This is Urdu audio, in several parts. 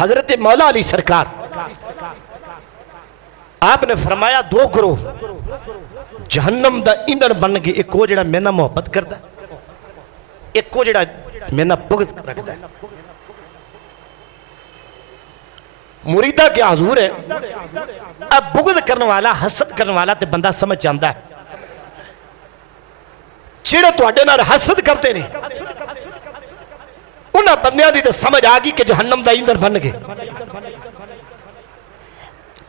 حضرت مولا علی سرکار آپ نے فرمایا دو گروہ جہنم دا ایندھن بن گئے، ایک وہ جڑا میرے نال محبت کرتا ہے، ایک وہ جڑا میرے نال بغض رکھتا ہے۔ مریدہ کیا حضور ہے، اب بغض کرنے والا حسد کرنے والا تے بندہ سمجھ جاندا ہے، چھڑے تواڈے نال حسد کرتے نہیں انہاں بندیاں دی تے سمجھ آ گئی کہ جہنم دا ایندھن بن گئے۔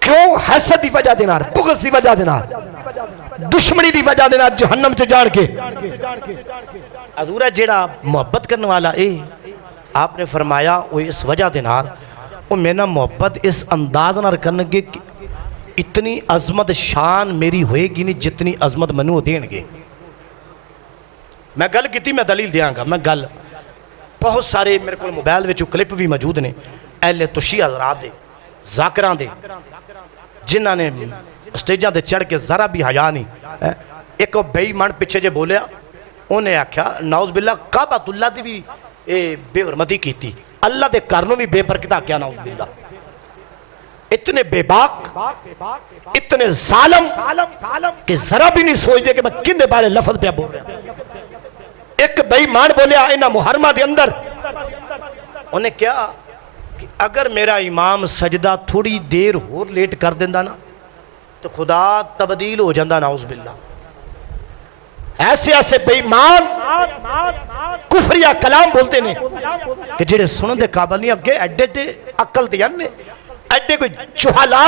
کیوں؟ حسد دی وجہ دینار، بغض دی وجہ دینار، دشمنی دی وجہ دینار جہنم چ جان کے۔ حضور ہے جیڑا محبت کرنے والا اے، آپ نے فرمایا وہ اس وجہ دینار وہ میں نہ محبت اس انداز نہ کرنے گے کہ اتنی عظمت شان میری ہوئے گی نہیں جتنی عظمت منو دین گے۔ میں گل کیتی، میں دلیل دیاں گا، میں گل بہت سارے میرے کو موبائل وچ کلپ بھی موجود نے اہل توشی حضرات دے، ذاکران دے، جنہاں نے سٹیجاں دے چڑھ کے ذرا بھی حیا نہیں۔ ایک بے ایمان پیچھے جے بولیا، انہیں آکھیا نعوذ باللہ کعبۃ اللہ دی بھی بے حرمتی کیتی، اللہ دے کرنوں بھی بے برکتہ کیا نعوذ باللہ۔ اتنے بے باک، اتنے ظالم کہ ذرا بھی نہیں سوچ دے کہ میں کن دے بارے لفظ پہ بول رہا ہوں۔ ایک بے ایمان بولیا انہاں محرمہ دے اندر، انہیں کیا کہ اگر میرا امام سجدہ تھوڑی دیر اور لیٹ کر دیندہ نا تو خدا تبدیل ہو جاندہ نعوذ باللہ۔ ایسے ایسے بے ایمان کفریہ کلام بولتے ہیں کہ جڑے سنن دے قابل نہیں اگے ایڈے ایڈے عقل دے یعنی ایڈے کوئی چوہلا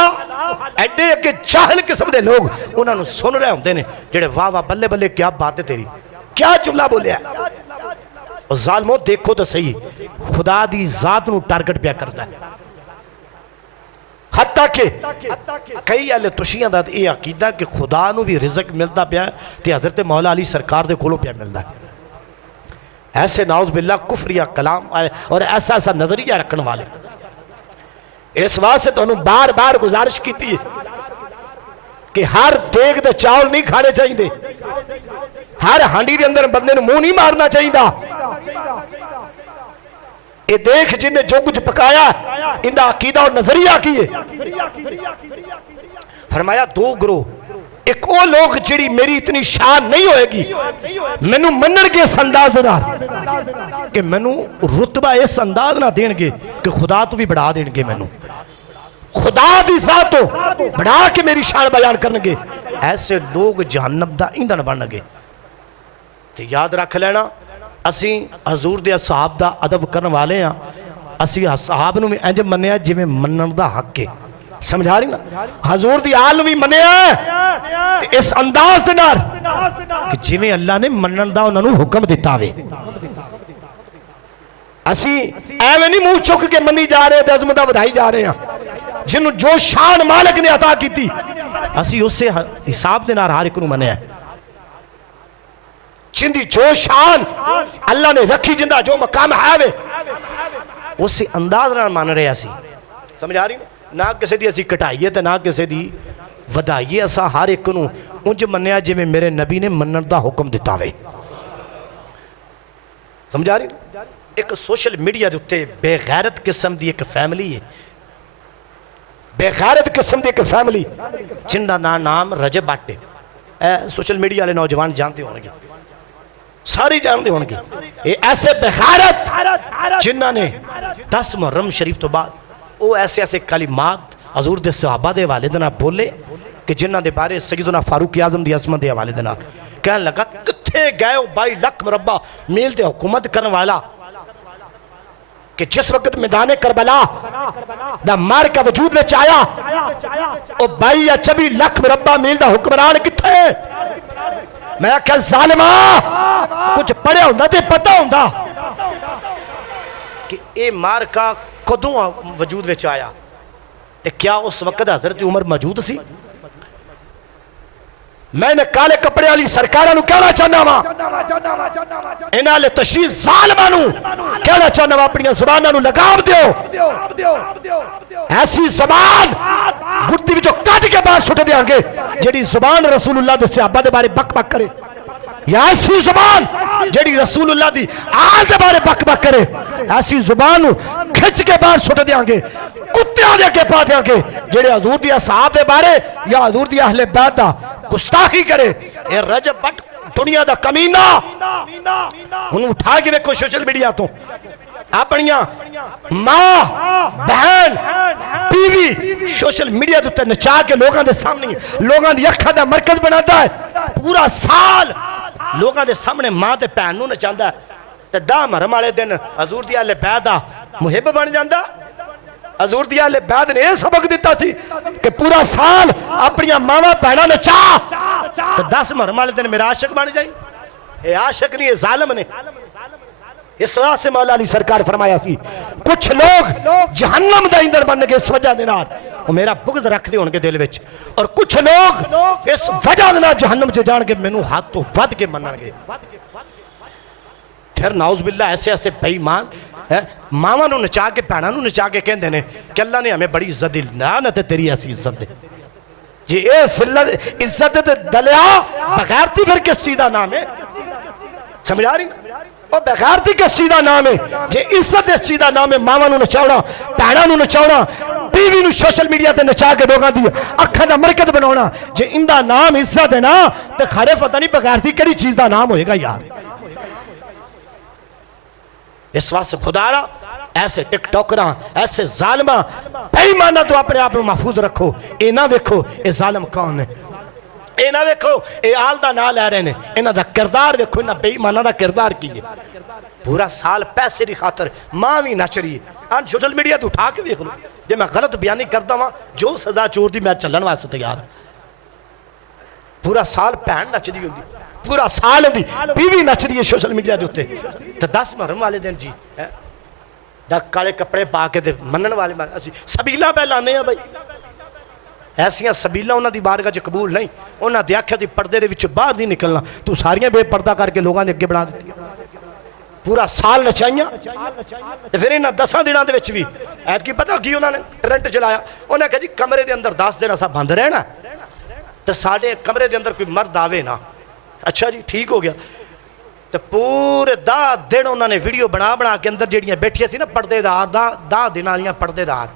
ایڈے اگے جاہل قسم دے لوگ انہاں نو سن رہے ہوندے نے جڑے واہ واہ بلے بلے کیا بات ہے تیری، کیا جملہ بولیا ہے۔ اور ظالموں دیکھو تو صحیح، خدا دی ذات نو ٹارگٹ پیا کرتا ہے۔ حتیٰ کہ کئی اہل توشیاں دا یہ عقیدہ کہ خدا نو بھی رزق ملتا پیا تے حضرت مولا علی سرکار دے کولوں پیا ملتا ہے۔ ایسے نعوذ باللہ کفریہ کلام آئے اور ایسا ایسا نظریہ رکھن والے۔ اس واسطے تو انہوں بار بار گزارش کی تھی کہ ہر دیگ دے چاول نہیں کھانے چاہیے دے، ہر ہانڈی دے اندر بندے نے منہ نہیں مارنا چاہیے دا۔ اے دیکھ جن نے جو کچھ پکایا اندہ عقیدہ اور نظریہ کیے۔ فرمایا دو گروہ، ایک او لوگ جڑی میری اتنی شان نہیں ہوئے گی مینوں منن کے اس انداز نہ کہ مینوں رتبہ اس انداز نہ دین گے کہ خدا تو بھی بڑھا دین گے، مینوں خدا دی ذات تو بڑھا کے میری شان بیان کرن گے۔ ایسے لوگ جہنم دا ایندھن بن گے۔ تو یاد رکھ لینا اسی حضور دے اصحاب دا ادب کرن والے ہیں، اسی اصحاب نو میں انج منیا جی میں منن دا حق ہے، سمجھا رہی نا؟ حضور دی آل بھی منیا ہے اس انداز دنار کہ جی میں اللہ نے منن دا انہوں نے حکم دیتا ہوئے۔ اسی ایوے نہیں منہ چک کے منی جا رہے ہیں، عظمتہ بدھائی جا رہے ہیں، جنہوں جو شان مالک نے عطا کی تھی اسی اس سے حساب دنار ہر ایک نو منیا ہے۔ جندی جو شان اللہ نے رکھی، جندہ جو مقام ہے اس سے انداز نہ مان رہے اسی، سمجھا رہی نہ کسی دی اسی کٹائیے تے نہ کسی دی ودائیے، اسا ہر ایک نو انج منیا جی میں میرے نبی نے منن دا حکم دیتا ہوئے، سمجھا رہی۔ ایک سوشل میڈیا دیتے بے غیرت قسم دی ایک فیملی ہے، بے غیرت قسم دی ایک فیملی جندہ نام رجب بٹ ہے، سوشل میڈیا والے نوجوان جانتے ہوں گے، ساری جانتے ہوں گے۔ یہ ایسے بے غیرت جنہاں نے 10 محرم شریف تو بعد وہ ایسے ایسے کلمات حضور دے صحابہ دے حوالے دے نال بولے کہ جنہاں دے بارے سیدنا فاروق اعظم دی عظمت دے حوالے دے نال کہنے لگا کتھے گئے ہو 22 لاکھ مربع میل تے حکومت کرنے والا کہ جس وقت میدان کربلا دا مار کا وجود وچ آیا او 22 یا 24 لاکھ مربع میل دا حکمران کتھے؟ میں کہا ظالمہ کچھ پڑھے ہوندہ تے پتہ ہوندہ کہ اے مار کا کدوں وجود وچ آیا تے کیا اس وقت حضرت عمر موجود سی؟ میں نے کالے کپڑے والی سرکارہ نو کہنا چاہنا وا انہاں لے تشریح ظالمہ نو کہنا چاہنا وا اپنی زبانہ نو لگام دیو، ایسی زبان گھٹی بھی جو کٹ کے بعد چھوٹے دیں گے جیڑی زبان رسول اللہ دے صحابہ دے بارے بک بک کرے، یا ایسی زبان جیڑی رسول اللہ دی آل دے بارے بک بک کرے، ایسی زبان کھچ کے باہر سٹ دیاں گے کتیاں دے کے پا دیاں گے جڑے حضور دی اصحاب دے بارے یا حضور دی اہل بیت دا گستاخی کرے اے رجب بٹ دنیا دا کمینہ انہوں اٹھا کے ویکھو سوشل میڈیا تو اپنیاں ماں بہن بیوی سوشل میڈیا تو نچا کے لوگاں دے سامنے لوگاں دی اکھاں دا مرکز بناتا ہے پورا سال لوگاں دے سامنے ماں تے بہن نوں نچاندا ہے تے دا محرم والے دن حضور دی اہل بیت دا محب بن جاندا حضور دی اہل بیت نے یہ سبق دیتا سی کہ پورا سال اپنی ماواں بہناں نچا تے 10 محرم والے دن میرا عاشق بن جائی اے عاشق نہیں اے ظالم نے اس وجہ سے مولا علی سرکار فرمایا سی کچھ لوگ جہنم دا ایندھن بن گئے اس وجہ دے نال وہ میرا بغض رکھ دے ان کے دل وچ اور کچھ لوگ اس وجہ دے نال جہنم چ جان کے مینوں ہاتھ تو ود کے منن گے پھر نعوذ باللہ ایسے ایسے بے ایمان ماواں نوں نچا کے بہناں نوں نچا کے کہندے نے کہ اللہ نے ہمیں بڑی عزت دی لعنت ہے تیری ایسی عزت دے جی اے عزت دے دلیا بغیرتی پھر کس چیز دا نام ہے سمجھ آ رہی اور بغیرتی کس چیز دا نام ہے جی عزت اس چیز دا نام ہے ماواں نوں نچاونا بہناں نوں نچاونا بیوی نوں سوشل میڈیا تے نچا کے لوگاں دی اکھاں دا مرکز بناونا جی ان دا نام عزت ہے نا تے کھارے پتہ نہیں بغیرتی کیڑی چیز دا نام ہوئے گا یار اس واسطے خدا را ایسے ٹک ٹوکراں ایسے ظالماں بے ایماناں تو اپنے آپ میں محفوظ رکھو اے نہ ویکھو اے ظالم کون ہے اے نہ ویکھو اے آل دا نہ لے رہے ہیں انہاں دا کردار ویکھو انہاں بے ایماناں دا کردار کیے پورا سال پیسے دی خاطر ماں بھی نچ رہی ہے آن سوشل میڈیا تو اٹھا کے ویکھ لو جے میں غلط بیانی کرتا ہوں جو سزا چور دی میں چلن واسطے تیار پورا سال بہن نچ دی ہوندی پورا سال ہوندی بیوی نچ دی ہے سوشل میڈیا دے اوتے تے 10 محرم والے دن جی دا کالے کپڑے پا کے تے منن والے اسی سبیلاں پہ لانے ہیں بھائی ایسیاں سبیلاں انہاں دی بارگاہ وچ قبول نہیں انہاں دے آکھیا دی پردے دے وچ باہر نہیں نکلنا تو ساریاں بے پردہ کر کے لوگاں نے اگے بنا دتی پورا سال نچائیاں تے پھر انہاں 10 دناں دے وچ بھی ایت کی پتہ کی انہاں نے ٹرنٹ چلایا انہاں کہا جی کمرے دے اندر 10 دن اسا بند رہنا تے ساڈے کمرے دے اندر کوئی مرد آوے نا اچھا جی ٹھیک ہو گیا تو پورے 10 دن انہوں نے ویڈیو بنا کے اندر جڑیاں بیٹھیاں سی نا پردے دار 10 دن والیاں پردے دار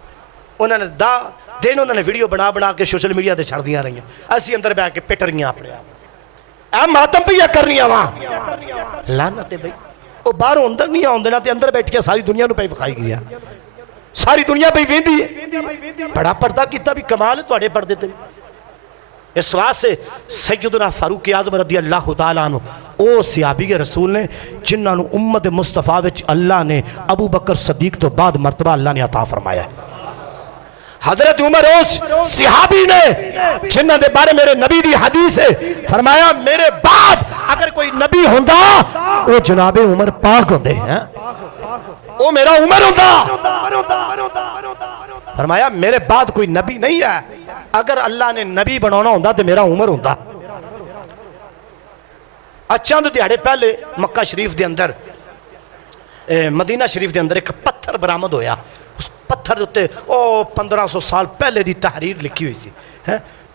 انہوں نے 10 دن انہوں نے ویڈیو بنا کے سوشل میڈیا تے چھڑ دیاں رہیاں اسی اندر بیٹھ کے پٹ رہیاں اپنے آپ اے ماتم پہ کرنیاں وہاں لعنت ہے بھائی وہ باہر اندر نہیں آؤندے نا تے اندر بیٹھ کے ساری دنیا نو پہ وکھائی گیا ساری دنیا پہ ویندی ہے بڑا پردہ کیتا بھی کمال ہے تواڈے پردے تے اس واسطے سیدنا فاروق اعظم رضی اللہ تعالیٰ عنہ او صحابی رسول نے جنہاں نو امت مصطفیٰ وچ اللہ نے ابو بکر صدیق تو بعد مرتبہ اللہ نے عطا فرمایا ہے حضرت عمر اس صحابی نے جنہاں دے بارے میرے نبی دی حدیث ہے فرمایا میرے بعد اگر کوئی نبی ہوندا وہ جناب عمر پاک ہوندے ہیں وہ میرا عمر ہوندا فرمایا میرے بعد کوئی نبی نہیں ہے اگر اللہ نے نبی بنانا ہوندہ تو میرا عمر ہوندہ چند دیہڑے پہلے مکہ شریف دے اندر مدینہ شریف دے اندر ایک پتھر برآمد ہویا اس پتھر دوتے 1500 سال پہلے دی تحریر لکھی ہوئی سی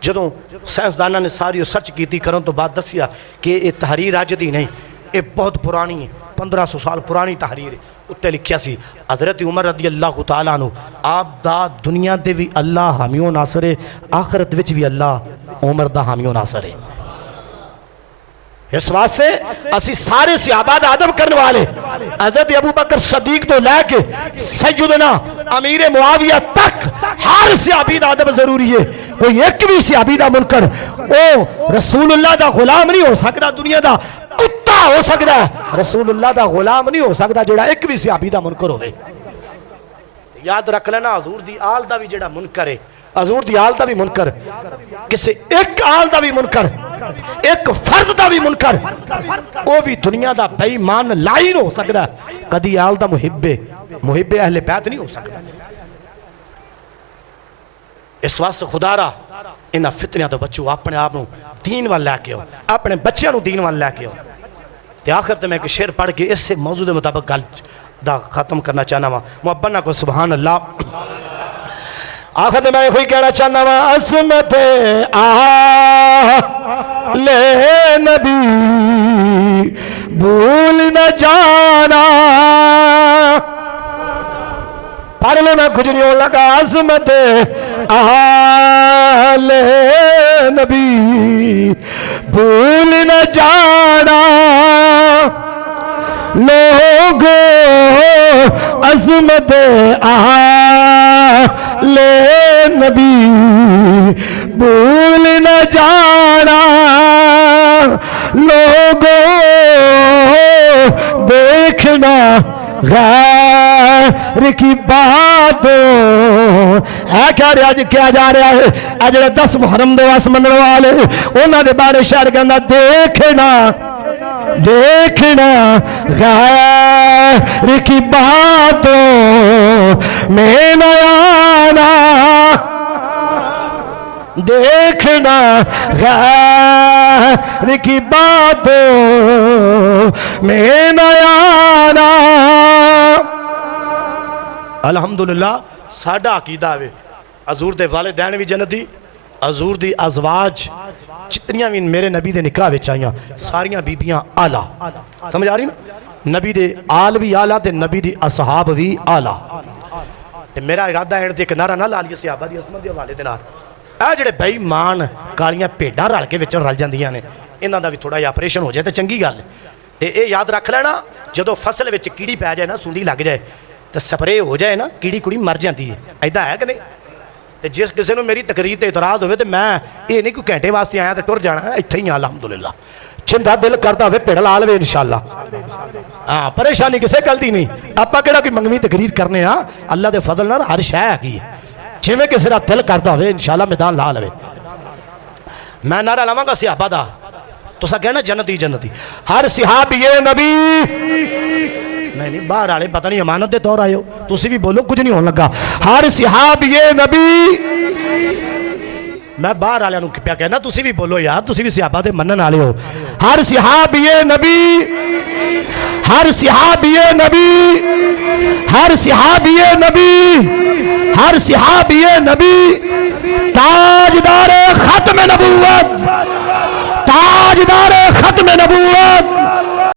جدوں سائنسداناں نے ساری سرچ کی تھی کرن تو بعد دسیا کہ یہ تحریر اج دی نہیں یہ بہت پرانی ہے 1500 سال پرانی تحریر ہے اتنے لکھیا سی حضرت عمر رضی اللہ تعالیٰ عنہ آپ دا دنیا دے بھی اللہ حامی و ناصر ہے آخرت وچ بھی اللہ عمر دا حامی و ناصر ہے اس واسطے اسی سارے صحابہ دا ادب کرنے والے حضرت ابو بکر صدیق تو لے کے سیدنا امیر معاویہ تک ہر صحابی دا ادب ضروری ہے کوئی ایک بھی صحابی دا منکر او رسول اللہ دا غلام نہیں ہو سکتا دنیا دا کتا ہو سکتا ہے رسول اللہ دا غلام نہیں ہو سکتا جڑا ایک بھی صحابی دا منکر ہوئے یاد رکھ لینا حضور دی آل دا بھی جڑا منکر ہے حضور دی آل دا بھی منکر کسی ایک آل دا بھی منکر ایک فرد دا بھی منکر وہ بھی دنیا دا بے ایمان لائن ہو سکتا ہے کدی آل دا محب اہل بیت نہیں ہو سکتا اس واسطے خدا را انہاں فتنیاں تو بچو اپنے آپ نو دین وال لے کے ہو اپنے بچیاں نو دین وال لے کے ہو تے آخر تے میں ایک شعر پڑھ کے اس سے موضوع دے مطابق گل دا ختم کرنا چاہنا وا محبت کو سبحان اللہ آخر تے میں کوئی کہنا چاہنا وا عظمت لے نبی بھول نہ جانا پڑھ لو میں کچھ نہیں ہو لگا عظمت آل نبی بھول نہ جانا لوگو عظمت آل نبی بھول نہ جانا لوگو دیکھنا غیر کی باتوں ہے کیا رہا جی کیا جا رہا ہے اے جڑے 10 محرم دے واس منن والے انہاں دے بارے شاعر کہندا دیکھنا دیکھنا غیر کی باتوں میں نہ آنا دیکھنا غیر کی باتوں میں نہ آنا الحمدللہ ساڈا عقیدہ ہے حضور دے والدین بھی جنتی حضور دی ازواج جتنیاں بھی میرے نبی دے نکاح وچ آئیاں ساریاں بیبیاں آلہ سمجھ آ رہی نا نبی دے آل بھی آلہ تے نبی دی اصحاب بھی آلہ تے میرا ارادہ ہے ایک نعرہ نہ لا لیے صحابہ دی عظمت دے حوالے دے نال اے جڑے بے ایمان کالیاں بھیڈاں رل کے وچ رل جاندیاں نے انہاں دا بھی تھوڑا جہا آپریشن ہو جائے تے چنگی گل تے اے یاد رکھ لینا جدوں فصل وچ کیڑی پی جائے نا سونڈی لگ جائے تے سپرے ہو جائے نا کیڑی کڑی مر جاندی ہے ایدا ہے کہ نہیں تے جس کسی نوں میری تقریر تے اعتراض ہوئے تے میں یہ نہیں کوئی گھنٹے واسطے آیا تے ٹر جانا ہے اتھے ہی الحمدللہ چندہ دل کرتا ہوئے پیڑ لا لوے انشاءاللہ ہاں پریشانی کسے گل دی نہیں آپا کیڑا کوئی منگوی تقریر کرنے ہاں اللہ دے فضل نال ہر شے ہے جویں کسی دا دل کرتا ہوئے انشاءاللہ میدان لا لوے میں نعرہ لاواں گا صحابہ دا تساں کہنا جنتی جنتی ہر صحابی نبی نہیں باہر آلے پتہ نہیں امانت دے طور آئے ہو تسی بھی بولو کچھ نہیں ہون لگا ہر صحابی نبی میں باہر آلے انہوں پیا کہنا تسی بھی بولو یار تسی بھی صحابہ دے منن آلے ہو ہر صحابی نبی ہر صحابی نبی ہر صحابی نبی ہر صحابی نبی تاجدار ختم نبوت تاجدار ختم نبوت